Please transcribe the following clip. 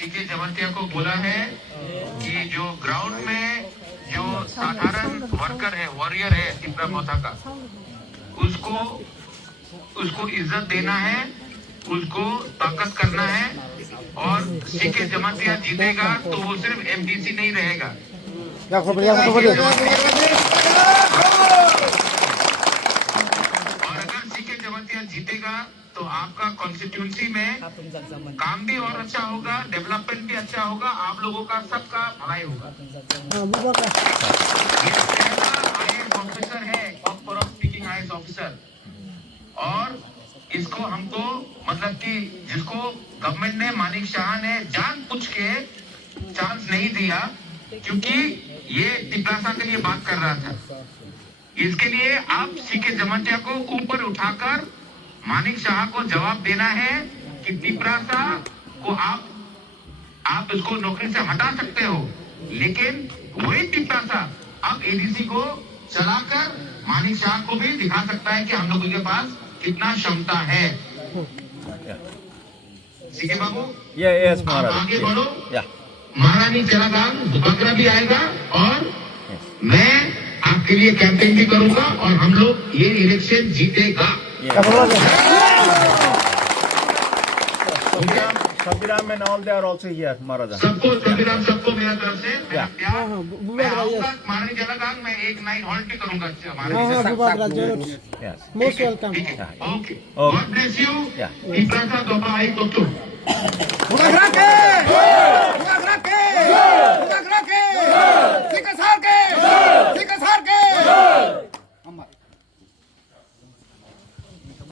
C K Jamatia को बोला है कि जो ग्राउंड में जो साधारण वर्कर है, वॉरियर है तिपरा मोथा का, उसको इज्जत देना है, उसको ताकत करना है। और सीके जमातिया जीतेगा तो वो सिर्फ एमडीसी नहीं रहेगा। और अगर सीके जमातिया जीतेगा तो आपका कॉन्स्टिट्यूंसी में काम भी और अच्छा होगा, डेवलपमेंट भी अच्छा होगा, आप लोगों का सबका भलाई होगा। ये IAS ऑफिसर है, स्पीकिंग IAS ऑफिसर, और इसको हमको मतलब कि जिसको गवर्नमेंट ने, मानिक शाह ने जानबूझ के चांस नहीं दिया, क्योंकि ये तिपरासा के लिए बात कर रहा था। इसके लिए आप सीके जमातिया को ऊपर उठाकर मानिक शाह को जवाब देना है कि तिपरासा को आप इसको नौकरी से हटा सकते हो, लेकिन वही तिपरासा अब एडीसी को चलाकर मानिक शाह को भी दिखा सकता है कि हम लोगों के पास कितना क्षमता है। सीके बाबू, Yes, आप Maharaj. आगे बढ़ो। Yeah. महारानी चलागांग दुबग्रा भी आएगा और मैं आपके लिए कैंपेन भी करूंगा और हम लोग ये इलेक्शन जीतेगा। Sabiram and all, they are also here, Maharaja. सबको संविधान, सबको मेरा तरफ से मेरा Yeah. प्यार। मैं आऊंगा महारानी चलागांग में एक नाइट हॉल्ट भी करूंगा। Yes. Most welcome. ठीक है, okay, Okay. God bless you. Yeah. Tiprasa दोबारा आई तो